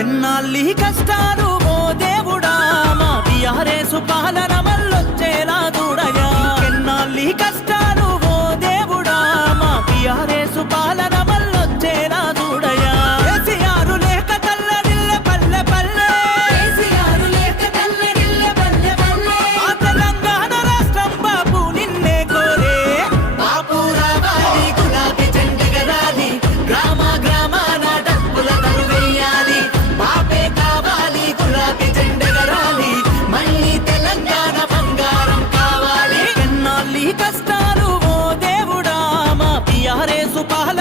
ఎన్నాళ్ళి కష్టాలు ఓ దేవుడా? మా టిఆర్ఎస్ పాలన మళ్ళొచ్చేలా చూడగా ఎన్నాళ్ళి కష్టాలు यारे सुपाल